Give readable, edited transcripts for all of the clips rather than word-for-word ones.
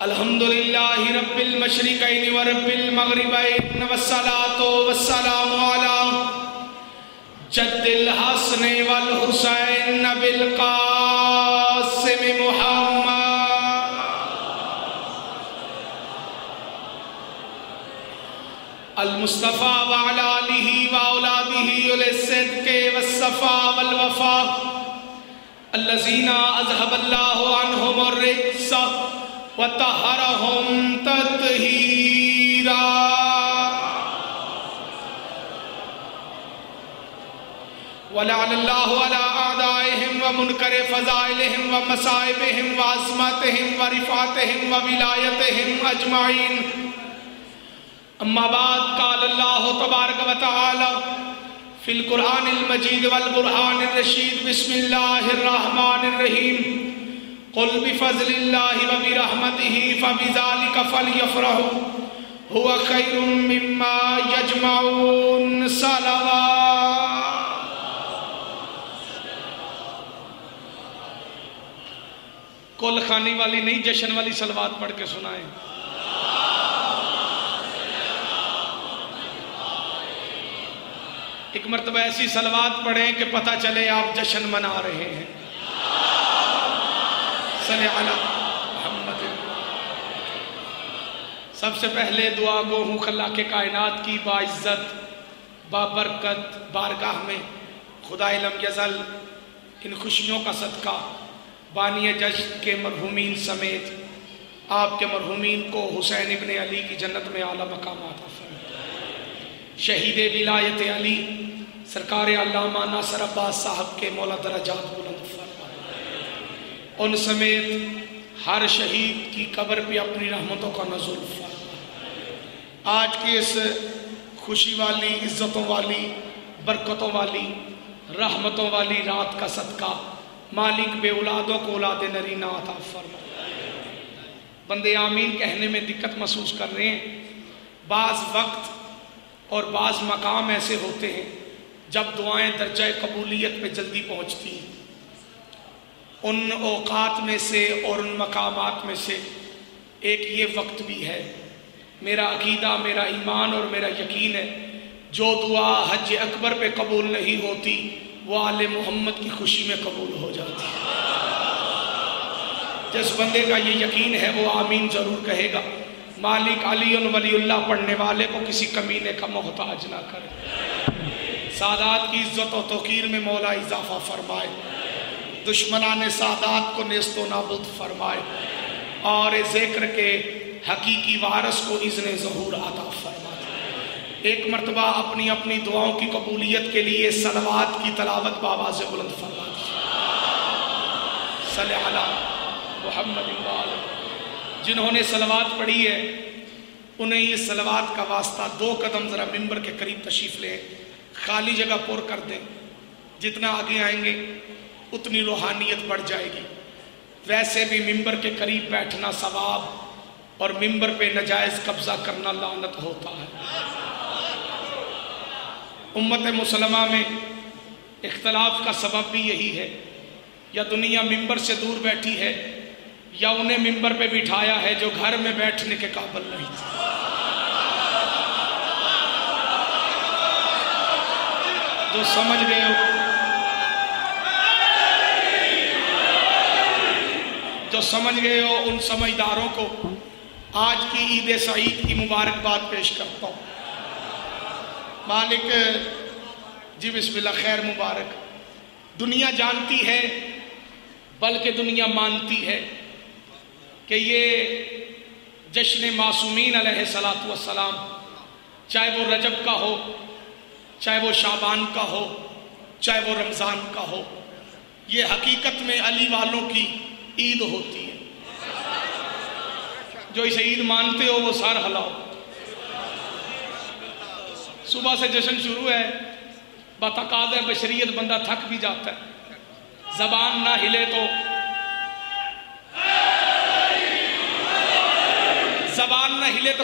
الحمدللہ رب المشرقین و رب المغربین والصلاة والسلام علی جد الحسن والحسین بالقاسم محمد المصطفى وعلى آلہ وأولادہ أولي الصدق والصفاء والوفاء الذين أذهب الله عنهم الرجس وطهرهم تطهيرا ولعن الله على أعدائهم ومنكر فضائلهم ومصائبهم وعظمتهم ورفعتهم وولايتهم أجمعين أما بعد قال الله تبارك وتعالى في القرآن المجيد والبرهان الرشيد بسم الله الرحمن الرحيم قل بفضل الله وبرحمته فبذلك فليفرحوا هو خير مما يجمعون صلوات کل خانی والی نہیں جشن والی صلوات پڑھ کے سنائیں ایک مرتبہ ایسی صلوات پڑھیں کہ پتہ چلے آپ جشن منا رہے ہیں صلی علی محمد سب سے پہلے دعا گو ہوں خلا کے کائنات کی باعزت بابرکت بارگاہ میں خدائے لم یزل ان خوشیوں کا صدقہ بانی جشن کے مرحومین سمیت آپ کے مرحومین کو حسین ابن علی کی جنت میں اعلیٰ مقامات شہید ولایت علی سرکار علامہ ناصر عباس صاحب کے مولا درجات بلند فرمائے ان سمیت ہر شہید کی قبر پہ اپنی رحمتوں کا نزول فرمائے آج کی اس خوشی والی عزتوں والی برکتوں والی رحمتوں والی رات کا صدقہ مالک بے اولادوں کو اولاد نرینہ عطا فرمائے بندے آمین کہنے میں دقت محسوس کر رہے ہیں بعض وقت اور بعض مقام ایسے ہوتے ہیں جب دعائیں درجہ قبولیت پہ جلدی پہنچتی ہیں ان اوقات میں سے اور ان مقامات میں سے ایک یہ وقت بھی ہے میرا عقیدہ میرا ایمان اور میرا یقین ہے جو دعا حج اکبر پہ قبول نہیں ہوتی وہ آل محمد کی خوشی میں قبول ہو جاتی ہے جس بندے کا یہ یقین ہے وہ آمین ضرور کہے گا مالک علی ولی اللہ پڑھنے والے کو کسی کمینے کا محتاج نہ کرے سادات کی عزت و توقیر میں مولا اضافہ فرمائے دشمنان سادات کو نیست و نابود فرمائے اور ذکر کے حقیقی وارث کو اذن ظہور عطا فرمائے ایک مرتبہ اپنی اپنی دعاؤں کی قبولیت کے لیے صلوات کی تلاوت بآواز بلند فرمائے صلی علی محمد جنہوں نے صلوات پڑھی ہے انہیں یہ صلوات کا واسطہ 2 قدم ذرا ممبر کے قریب تشریف لیں خالی جگہ پر کر دیں جتنا آگے آئیں گے اتنی روحانیت بڑھ جائے گی ویسے بھی ممبر کے قریب بیٹھنا ثواب اور ممبر پہ نجائز قبضہ کرنا لعنت ہوتا ہے امت مسلمہ میں اختلاف کا سبب بھی یہی ہے یا دنیا ممبر سے دور بیٹھی ہے یا انہیں ممبر پہ بٹھایا ہے جو گھر میں بیٹھنے کے قابل نہیں تھے جو سمجھ گئے ہو ان سمجھداروں کو آج کی عید سعید کی مبارکباد پیش کرتا ہوں مالک جی بسم اللہ خیر مبارک دنیا جانتی ہے بلکہ دنیا مانتی ہے کہ یہ جشن معصومین علیہ السلام چاہے وہ رجب کا ہو چاہے وہ شعبان کا ہو چاہے وہ رمضان کا ہو یہ حقیقت میں علی والوں کی عید ہوتی ہے جو اسے عید مانتے ہو وہ سر ہلاؤ صبح سے جشن شروع ہے بتقاضۂ بشریت بندہ تھک بھی جاتا ہے زبان نہ ہلے تو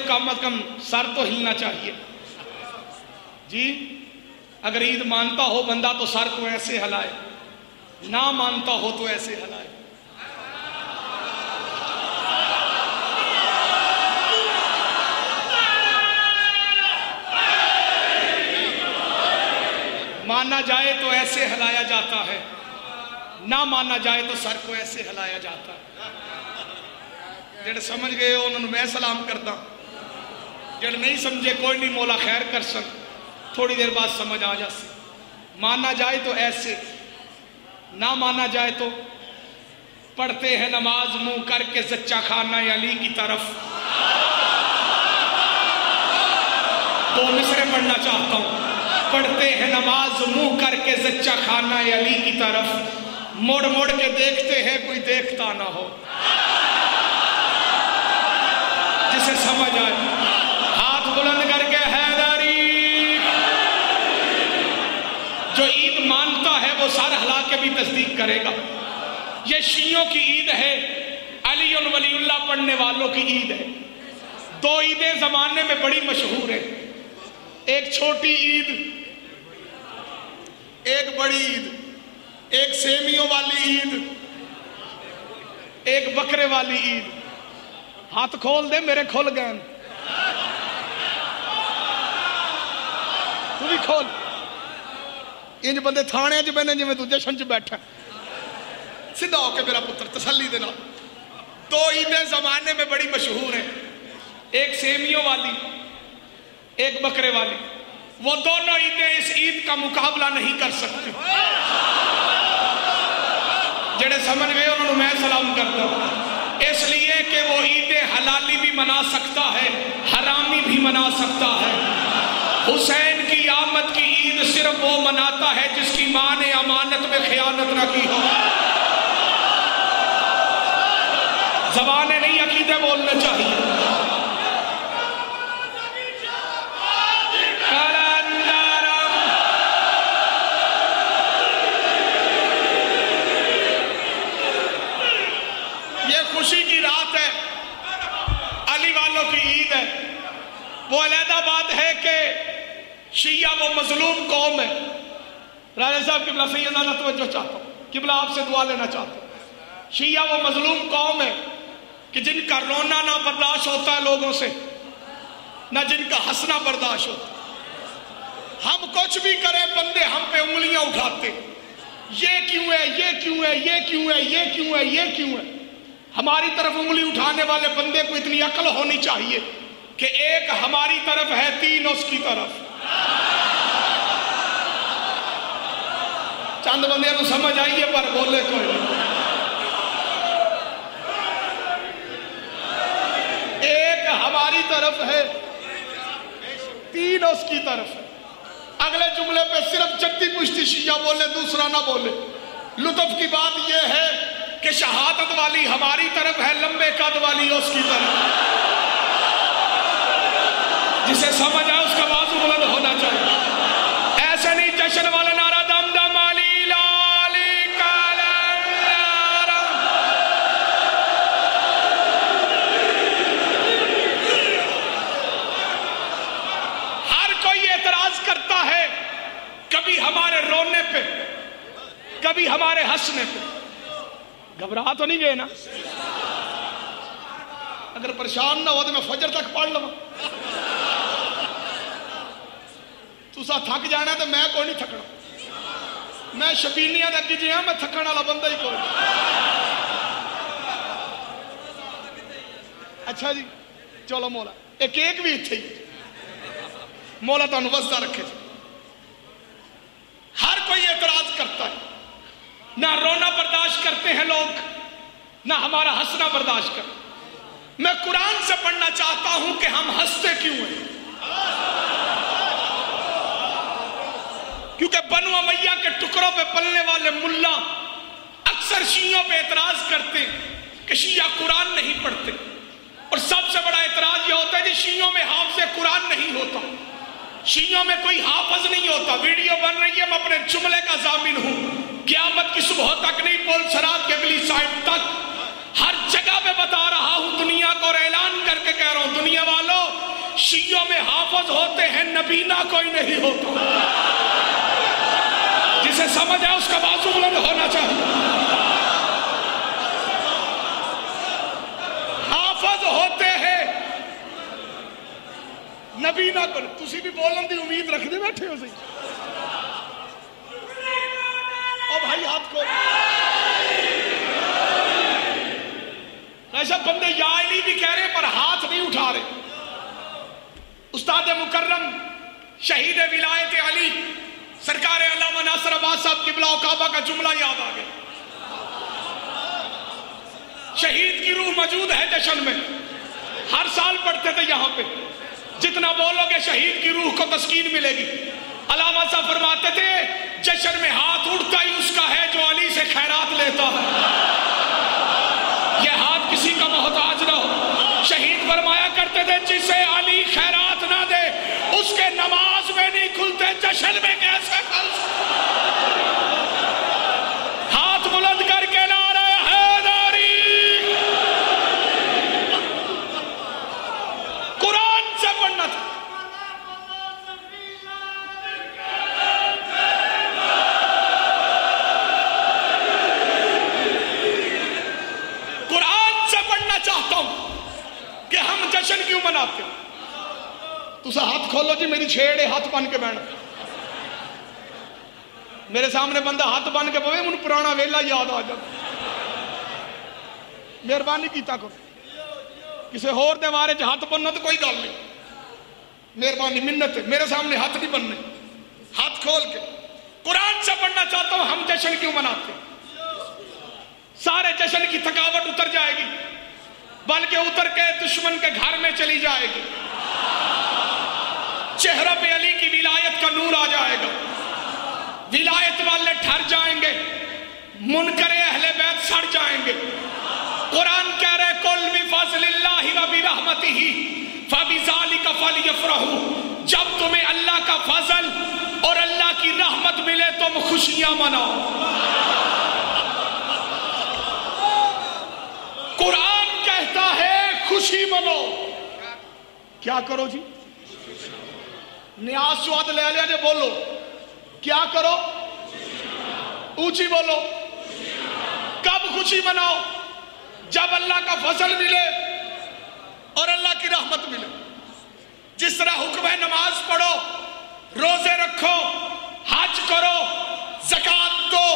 کم از کم سر تو ہلنا چاہیے جی اگر عید مانتا ہو بندہ تو سر کو ایسے ہلائے نہ مانتا ہو تو ایسے ہلائے مانا جائے تو ایسے ہلایا جاتا ہے، نہ مانا جائے تو سر کو ایسے ہلایا جاتا ہے۔ جڑے سمجھ گئے ہو انہوں نے میں سلام کرتا، جڑے نہیں سمجھے کوئی نہیں، مولا خیر کر سن، تھوڑی دیر بعد سمجھ آ جاسی۔ مانا جائے تو ایسے، نہ مانا جائے تو پڑھتے ہیں نماز منہ کر کے زچہ خانہ علی کی طرف۔ دو مصرے پڑھنا چاہتا ہوں۔ پڑھتے ہیں نماز منہ کر کے زچہ خانہ علی کی طرف، مڑ مڑ کے دیکھتے ہیں کوئی دیکھتا نہ ہو۔ جسے سمجھ آئے ہاتھ بلند کر کے حیدری۔ جو عید مانتا ہے وہ سر ہلا کے بھی تصدیق کرے گا۔ یہ شیعوں کی عید ہے، علی ولی اللہ پڑھنے والوں کی عید ہے۔ دو عیدیں زمانے میں بڑی مشہور ہیں، ایک چھوٹی عید، ایک بڑی عید، ایک سیمیوں والی عید، ایک بکرے والی عید۔ ہاتھ کھول دے، میرے کھول گئے، تو بھی کھول۔ انج بندے تھانے جو بہنے جو میں تجھے شنچ بیٹھا سیدھا ہو کے میرا پتر تسلی دینا۔ دو عیدیں زمانے میں بڑی مشہور ہیں، ایک سیمیوں والی، ایک بکرے والی۔ وہ دونوں عیدیں اس عید کا مقابلہ نہیں کر سکتے۔ جڑے سمجھ گئے انہوں نے میں سلام کرتا ہوں، اس لیے کہ وہ عیدیں حلالی بھی منا سکتا ہے، حرامی بھی منا سکتا ہے۔ حسین کی آمد کی عید صرف وہ مناتا ہے جس کی ماں نے امانت میں خیانت نہ کی ہو۔ زبانیں نہیں، عقیدے بولنے چاہیے۔ خوشی کی رات ہے، علی والوں کی عید ہے۔ وہ علیحدہ بات ہے کہ شیعہ وہ مظلوم قوم ہے۔ راجہ صاحب قبلہ سیدنا توجہ چاہتا ہوں، قبلہ آپ سے دعا لینا چاہتا ہوں۔ شیعہ وہ مظلوم قوم ہے کہ جن کا رونا نہ برداشت ہوتا ہے لوگوں سے، نہ جن کا ہنسنا برداشت ہوتا۔ ہم کچھ بھی کریں بندے ہم پہ انگلیاں اٹھاتے، یہ کیوں ہے، یہ کیوں ہے، یہ کیوں ہے، یہ کیوں ہے، یہ کیوں ہے۔ ہماری طرف انگلی اٹھانے والے بندے کو اتنی عقل ہونی چاہیے کہ ایک ہماری طرف ہے، تین اس کی طرف۔ چند بندے کو سمجھ آئیے پر بولے کوئی نہیں۔ ایک ہماری طرف ہے، تین اس کی طرف ہے۔ اگلے جملے پہ صرف چٹی پشتی شیعہ بولے، دوسرا نہ بولے۔ لطف کی بات یہ ہے کہ شہادت والی ہماری طرف ہے، لمبے قد والی اس کی طرف۔ جسے سمجھ آئے اس کا بازو بلند ہونا چاہیے۔ ایسے نہیں جشن والے نعرہ دم دم علی لالی کالم نعرہ۔ ہر کوئی اعتراض کرتا ہے، کبھی ہمارے رونے پہ، کبھی ہمارے ہنسنے پہ۔ گھبرا تو نہیں گئے نا؟ اگر پریشان نہ ہو تو میں فجر تک پڑھ لوں۔ تسا تھک جانا تو میں کوئی نہیں تھکنا۔ میں شبینیاں دے جی ہاں، میں تھکن والا بندہ ہی کوئی۔ اچھا جی چلو مولا ایک ایک بھی اتھے ہی مولا تو انوزدہ رکھے۔ ہر کوئی اعتراض کرتا ہے، نہ رونا برداشت کرتے ہیں لوگ، نہ ہمارا ہنسنا برداشت کرتے۔ میں قرآن سے پڑھنا چاہتا ہوں کہ ہم ہنستے کیوں ہیں۔ کیونکہ بنو امیہ کے ٹکڑوں پہ پلنے والے ملا اکثر شیعوں پہ اعتراض کرتے کہ شیعہ قرآن نہیں پڑھتے، اور سب سے بڑا اعتراض یہ ہوتا ہے کہ شیعوں میں حافظ قرآن نہیں ہوتا، شیعوں میں کوئی حافظ نہیں ہوتا۔ ویڈیو بن رہی ہے، میں اپنے جملے کا ضامن ہوں، قیامت کی صبح تک نہیں، پول سرات کے اگلی سائٹ تک ہر جگہ پہ بتا رہا ہوں دنیا کو، اور اعلان کر کے کہہ رہا ہوں دنیا والوں، شیعوں میں حافظ ہوتے ہیں، نبینا کوئی نہیں ہوتا۔ جسے سمجھ ہے اس کا بازو بلند ہونا چاہیے۔ حافظ ہوتے ہیں، نبینا کوئی۔ تسی بھی بولن دی امید رکھ دے بیٹھے ہو سی۔ ہاتھ کھول. ایسا بندے یا علی بھی کہہ رہے پر ہاتھ نہیں اٹھا رہے. استاد مکرم شہید ولایت علی سرکار علامہ ناصر عباس صاحب قبلہ و کعبہ کا جملہ یاد آ گیا. شہید کی روح موجود ہے جشن میں. ہر سال پڑھتے تھے یہاں پہ. جتنا بولو گے شہید کی روح کو تسکین ملے گی. علامہ صاحب فرماتے تھے جشن میں ہاتھ اٹھتا ہی اس کا ہے جو علی سے خیرات لیتا ہے. یہ ہاتھ کسی کا محتاج نہ ہو. شہید فرمایا کرتے تھے جسے علی خیرات نہ دے اس کے نماز میں نہیں کھلتے جشن میں کیسے کھل سکتے. ہاتھ بلند کر کے نعرہ حیدری. قرآن سے پڑھنا تھا. قرآن سے پڑھنا چاہتا ہوں کہ ہم جشن کیوں مناتے ہیں. تسا ہاتھ کھولو جی میری چھیڑے ہاتھ بن کے بیٹھ. میرے سامنے بندہ ہاتھ بن کے پوے من پرانا ویلا یاد آ جائے. مہربانی کیتا کرو. کسی ہور دے بارے چ ہاتھ بننا تو کوئی گل نہیں. مہربانی منت ہے. میرے سامنے ہاتھ نہیں بننے. ہاتھ کھول کے قرآن سے پڑھنا چاہتا ہوں ہم جشن کیوں مناتے ہیں. سارے جشن کی تھکاوٹ اتر جائے گی بلکہ اتر کے دشمن کے گھر میں چلی جائے گی. چہرہ پہ علی کی ولایت کا نور آ جائے گا. ولایت والے ٹھر جائیں گے. منکر اہل بیت سڑ جائیں گے. قرآن کہہ رہے قل بفضل اللہ وبرحمتہ فبذالک فلیفرحوا. جب تمہیں اللہ کا فضل اور اللہ کی رحمت ملے تم خوشیاں مناؤ. قرآن کہتا ہے خوشی منو. کیا کرو جی نیاز سواد لے لیا جے بولو کیا کرو اونچی بولو. کب خوشی مناؤ؟ جب اللہ کا فضل ملے اور اللہ کی رحمت ملے. جس طرح حکم ہے نماز پڑھو روزے رکھو حج کرو زکوٰۃ دو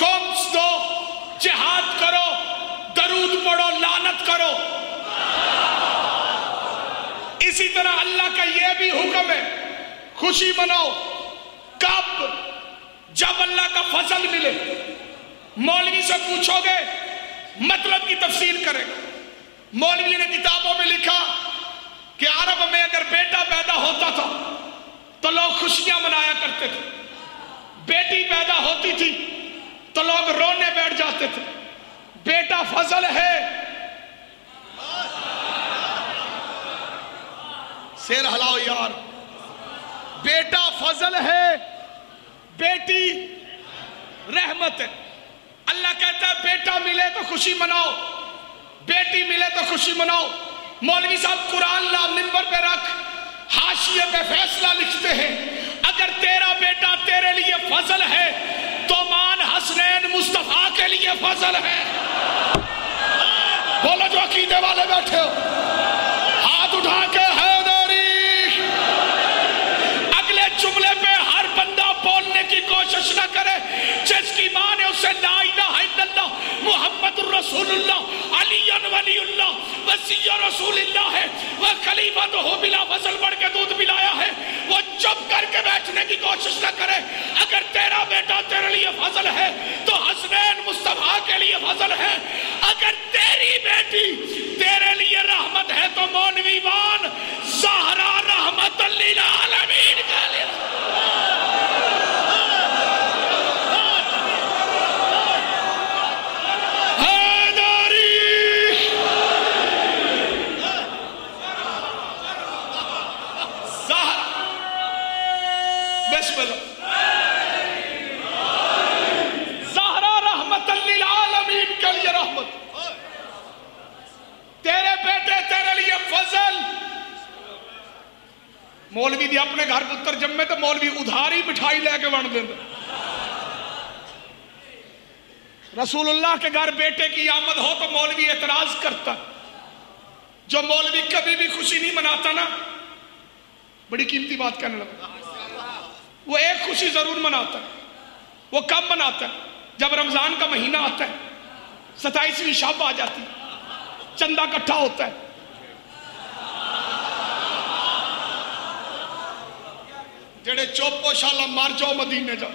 خمس دو جہاد کرو درود پڑھو لعنت کرو. اسی طرح اللہ کا یہ بھی حکم ہے خوشی مناؤ. کب؟ جب اللہ کا فضل ملے. مولوی سے پوچھو گے مطلب کی تفسیر کرے گا. مولوی نے کتابوں میں لکھا کہ عرب میں اگر بیٹا پیدا ہوتا تھا تو لوگ خوشیاں منایا کرتے تھے. بیٹی پیدا ہوتی تھی تو لوگ رونے بیٹھ جاتے تھے. بیٹا فضل ہے. سیر ہلاؤ یار. بیٹا فضل ہے بیٹی رحمت ہے. اللہ کہتا ہے بیٹا ملے تو خوشی مناؤ بیٹی ملے تو خوشی مناؤ. مولوی صاحب قرآن لا منبر پہ رکھ حاشیے پہ فیصلہ لکھتے ہیں اگر تیرا بیٹا تیرے لیے فضل ہے تو مان حسنین مصطفیٰ کے لیے فضل ہے. بولو جو عقیدے والے بیٹھے ہو ہاتھ اٹھا کے حیدری. اگلے جملے پہ ہر بندہ بولنے کی کوشش نہ کرے. جس کی ماں نے اسے لا الہ الا اللہ محمد الرسول اللہ علی ولی اللہ وصی رسول اللہ ہے وہ خلیفہ تو ہو بلا فضل بڑھ کے دودھ پلایا ہے وہ چپ کر کے بیٹھنے کی کوشش نہ کرے. اگر تیرا بیٹا تیرے لیے فضل ہے تو حسنین مصطفیٰ کے لیے فضل ہے. اگر تیری بیٹی تیرے لیے رحمت ہے تو مولوی بان زہرا رحمت للعالمین کا لیے. زہرا رحمت للعالمین کے لیے رحمت. تیرے بیٹے تیرے لیے فضل. مولوی دی اپنے گھر پتر جمے تو مولوی ادھاری مٹھائی لے کے بن دیں. رسول اللہ کے گھر بیٹے کی آمد ہو تو مولوی اعتراض کرتا. جو مولوی کبھی بھی خوشی نہیں مناتا نا بڑی قیمتی بات کہنے لگا. وہ ایک خوشی ضرور مناتا ہے. وہ کب مناتا ہے؟ جب رمضان کا مہینہ آتا ہے 27ویں شب آ جاتی، چندہ اکٹھا ہوتا ہے، جڑے چوپو شالا مار جاؤ مدینے جاؤ۔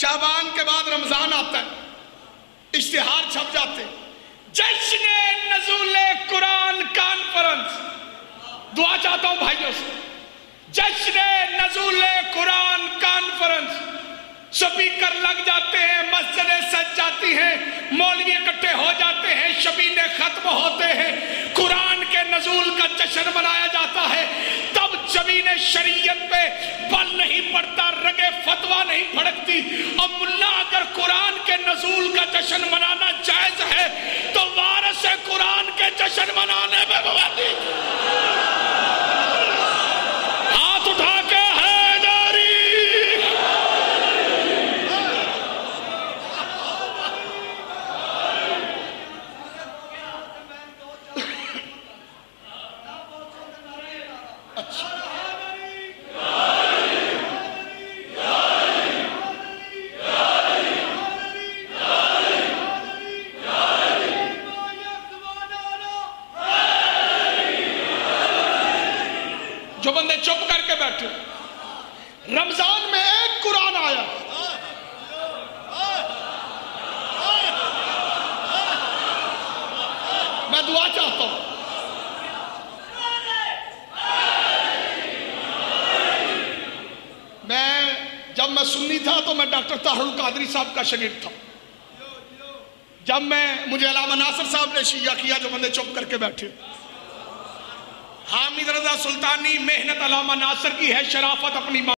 شعبان کے بعد رمضان آتا ہے، اشتہار چھپ جاتے، جشن نزول قرآن کانفرنس۔ دعا چاہتا ہوں بھائیوں سے، جشن نزول قرآن کانفرنس۔ سپیکر لگ جاتے ہیں، مسجدیں سج جاتی ہیں، مولوی اکٹھے ہو جاتے ہیں، شبینے ختم ہوتے ہیں، قرآن کے نزول کا جشن منایا جاتا ہے۔ تب جبین شریعت پہ بل نہیں پڑتا، رگے فتویٰ نہیں پھڑکتی۔ اور ملا اگر قرآن کے نزول کا جشن منانا جائز ہے تو وارث قرآن کے جشن منانے میں پابندی۔ ہاتھ اٹھا کے جو بندے چپ کر کے بیٹھے، رمضان میں ایک قرآن آیا، میں دعا چاہتا ہوں، جب میں سنی تھا تو میں ڈاکٹر طاہر القادری صاحب کا شاگرد تھا۔ جب مجھے علامہ ناصر صاحب نے شیعہ کیا، جو بندے چپ کر کے بیٹھے، حامد رضا سلطانی محنت علامہ ناصر کی ہے، شرافت اپنی